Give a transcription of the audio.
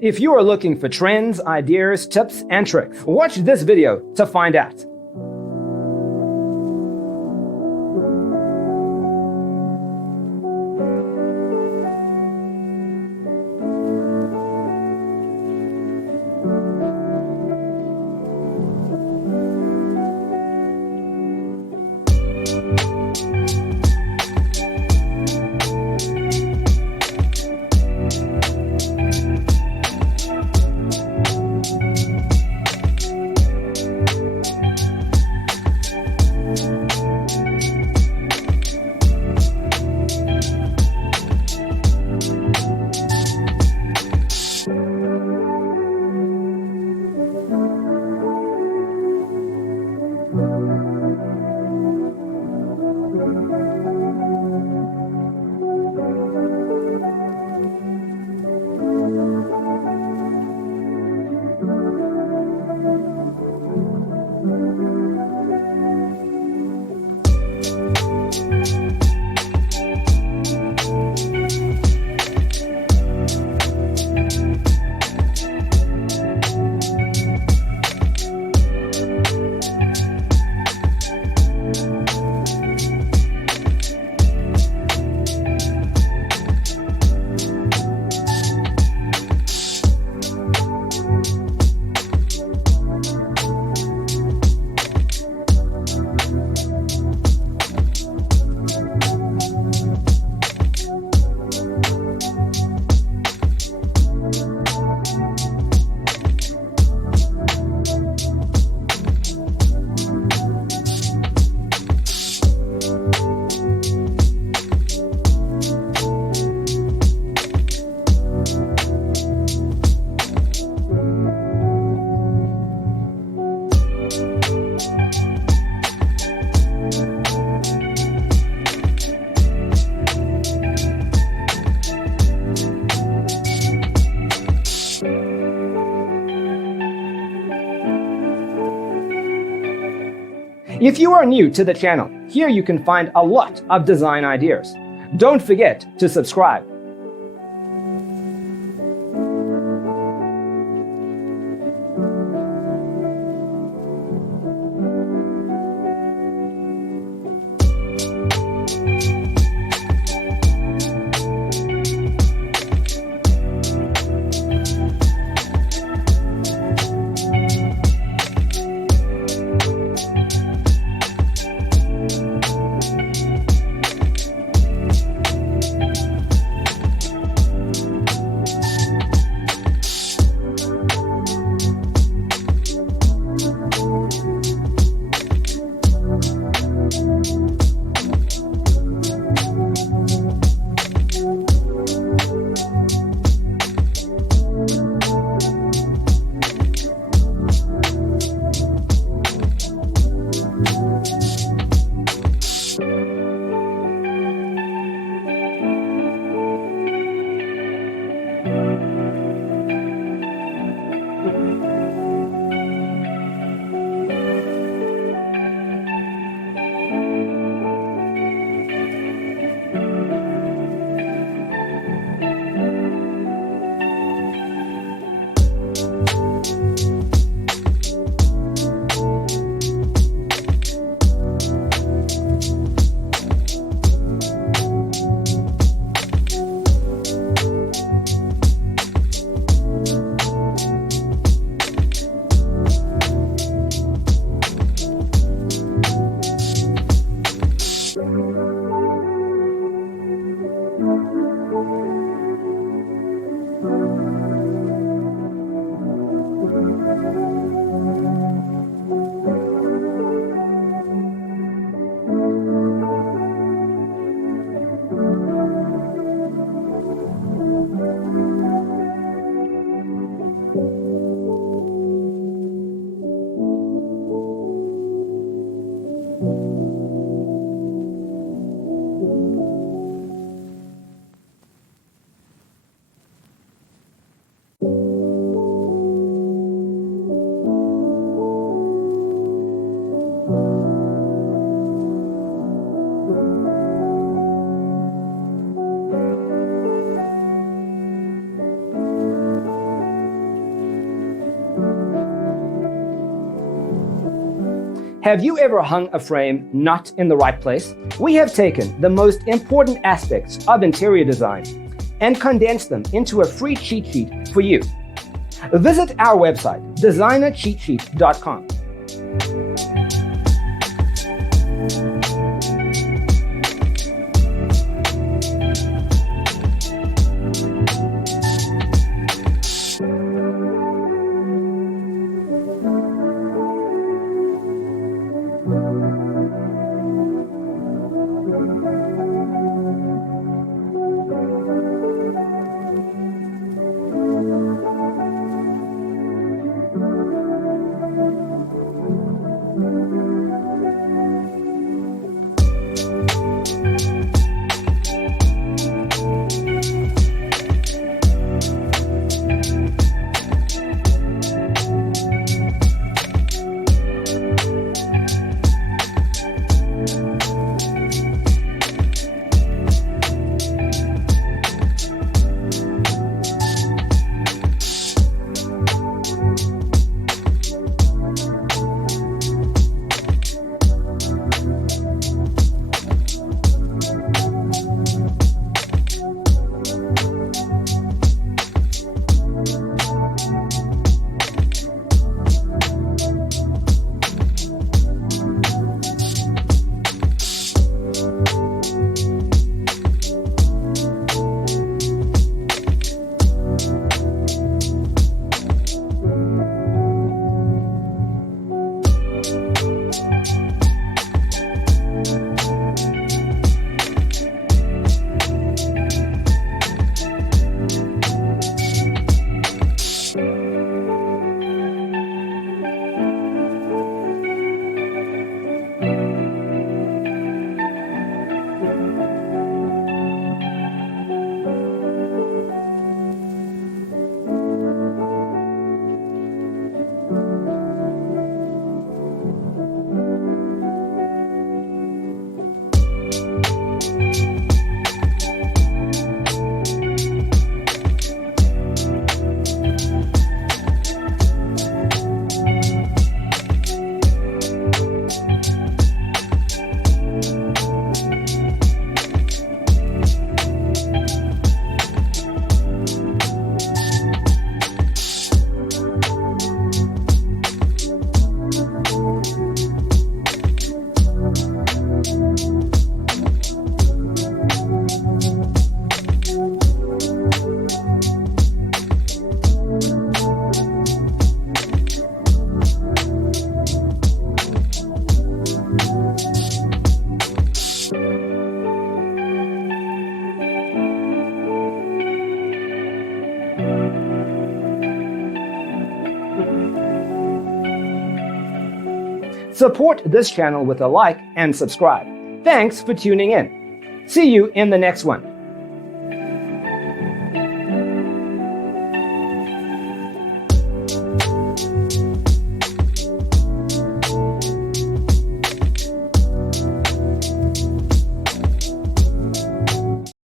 If you are looking for trends, ideas, tips, and tricks, watch this video to find out. If you are new to the channel, here you can find a lot of design ideas. Don't forget to subscribe. Have you ever hung a frame not in the right place? We have taken the most important aspects of interior design and condensed them into a free cheat sheet for you. Visit our website, designercheatsheet.com. Support this channel with a like and subscribe. Thanks for tuning in. See you in the next one.